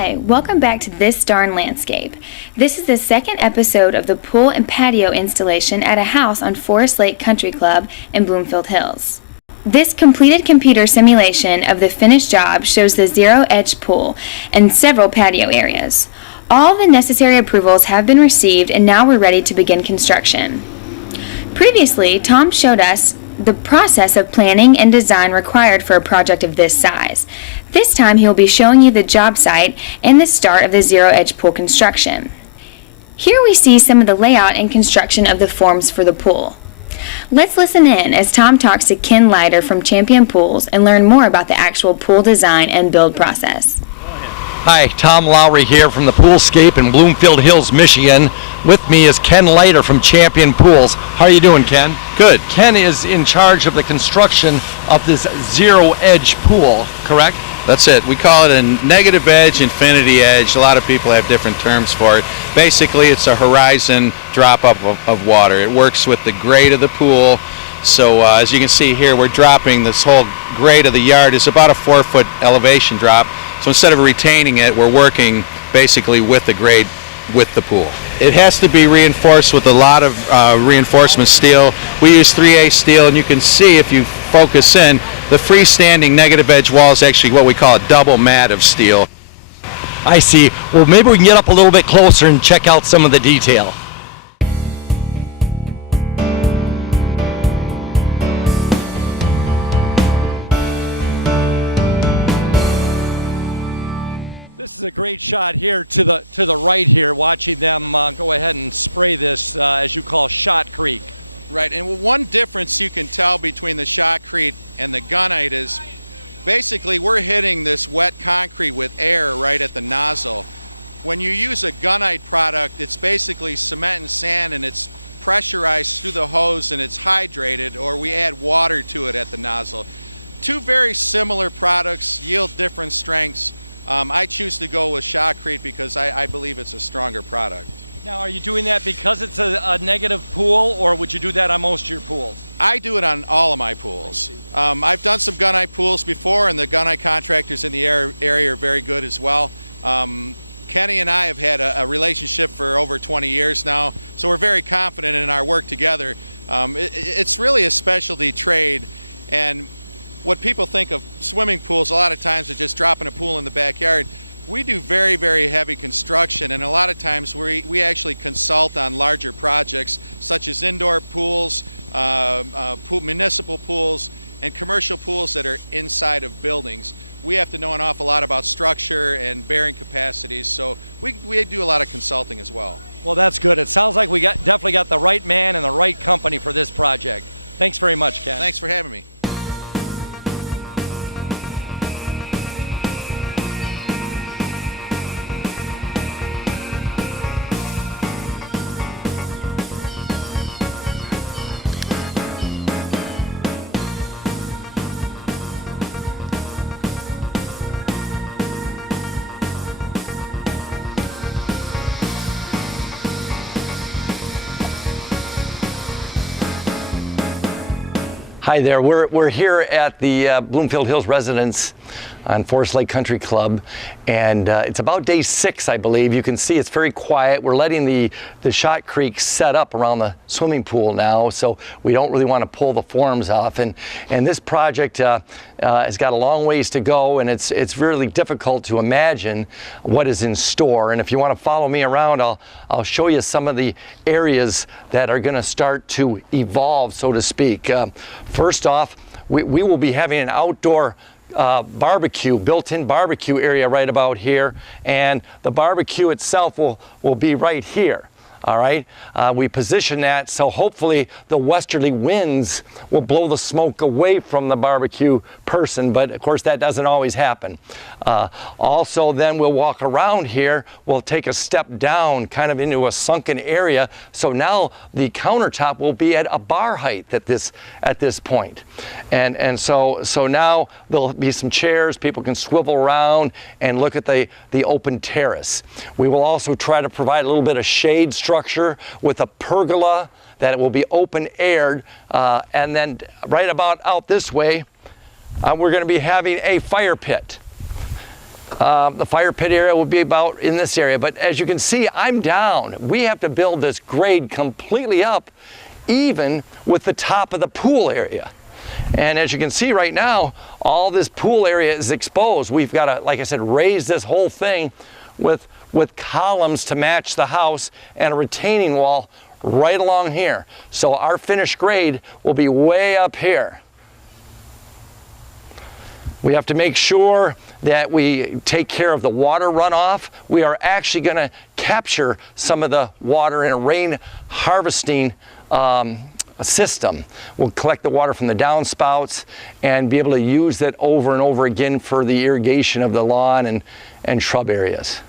Hi, welcome back to This Darn Landscape. This is the second episode of the pool and patio installation at a house on Forest Lake Country Club in Bloomfield Hills. This completed computer simulation of the finished job shows the zero-edge pool and several patio areas. All the necessary approvals have been received and now we're ready to begin construction. Previously, Tom showed us the process of planning and design required for a project of this size. This time he will be showing you the job site and the start of the zero-edge pool construction. Here we see some of the layout and construction of the forms for the pool. Let's listen in as Tom talks to Ken Leiter from Champion Pools and learn more about the actual pool design and build process. Hi, Tom Lowry here from the Poolscape in Bloomfield Hills, Michigan. With me is Ken Leiter from Champion Pools. How are you doing, Ken? Good. Ken is in charge of the construction of this zero-edge pool, correct? That's it. We call it a negative edge, infinity edge. A lot of people have different terms for it. Basically, it's a horizon drop-up of water. It works with the grade of the pool. So as you can see here, we're dropping this whole grade of the yard is about a 4-foot elevation drop. So instead of retaining it, we're working basically with the grade with the pool. It has to be reinforced with a lot of reinforcement steel. We use 3A steel, and you can see if you focus in, the freestanding negative edge wall is actually what we call a double mat of steel. I see. Well, maybe we can get up a little bit closer and check out some of the detail. This is a great shot here to the right here, watching them go ahead and spray this, as you call, Shotcrete. Right, and one difference you can tell between the Shotcrete and the gunite is basically we're hitting this wet concrete with air right at the nozzle. When you use a gunite product, it's basically cement and sand, and it's pressurized through the hose and it's hydrated, or we add water to it at the nozzle. Two very similar products yield different strengths. I choose to go with Shotcrete because I believe it's a stronger product. Now, are you doing that because it's a negative pool, or would you do that on most of your pools? I do it on all of my pools. I've done some gunite pools before, and the gunite contractors in the area are very good as well. Kenny and I have had a relationship for over 20 years now, so we're very confident in our work together. It's really a specialty trade, and what people think of swimming pools a lot of times is just dropping a pool in the backyard. We do very, very heavy construction, and a lot of times we actually consult on larger projects such as indoor pools, municipal pools, and commercial pools that are inside of buildings. We have to know an awful lot about structure and bearing capacities, so we do a lot of consulting as well. Well, that's good. It sounds like we definitely got the right man and the right company for this project. Thanks very much, Ken. Thanks for having me. Hi there, we're here at the Bloomfield Hills residence on Forest Lake Country Club, and it's about day 6, I believe. You can see it's very quiet. We're letting the Shotcrete set up around the swimming pool now, so we don't really want to pull the forms off. And this project has got a long ways to go, and it's really difficult to imagine what is in store. And if you want to follow me around, I'll show you some of the areas that are going to start to evolve, so to speak. First off, we will be having an outdoor barbecue, built-in barbecue area right about here, and the barbecue itself will be right here. All right, we position that so hopefully the westerly winds will blow the smoke away from the barbecue person, but of course that doesn't always happen. Also, then we'll walk around here, we'll take a step down kind of into a sunken area, so now the countertop will be at a bar height at this point. And so now there'll be some chairs, people can swivel around and look at the open terrace. We will also try to provide a little bit of shade structure with a pergola that it will be open-aired, and then right about out this way, we're going to be having a fire pit. The fire pit area will be about in this area, but as you can see, I'm down. We have to build this grade completely up, even with the top of the pool area. And as you can see right now, all this pool area is exposed. We've got to, like I said, raise this whole thing with columns to match the house and a retaining wall right along here. So our finished grade will be way up here. We have to make sure that we take care of the water runoff. We are actually going to capture some of the water in a rain harvesting system. We'll collect the water from the downspouts and be able to use that over and over again for the irrigation of the lawn and shrub areas.